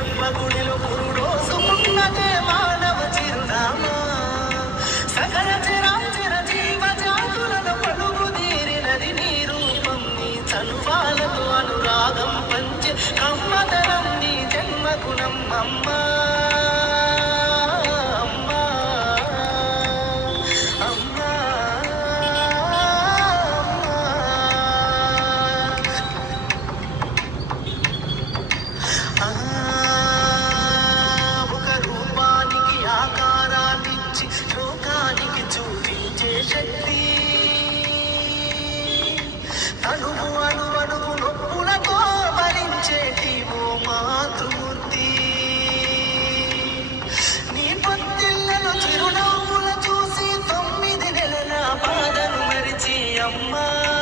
గర్భగుడిలో పురుడోసుకున్నదే మానవ చిరునామా. సకల చరాచర జీవ జాతులను పలుగుదీరినది నీ రూపం. నీ చనువాలతో అనురాగం పంచే కమ్మదనం నీ జన్మగుణం అమ్మా. ఒక రూపానికి ఆకారాన్నిచ్చి లోకానికి చూపించే శక్తి, తనువు అణువణువు నొప్పులతో భరించేటి ఓ మాతృమూర్తి. నీ పొత్తిళ్లలో చిరునవ్వుల చూసి 9 నెలల బాధను మరిచి అమ్మా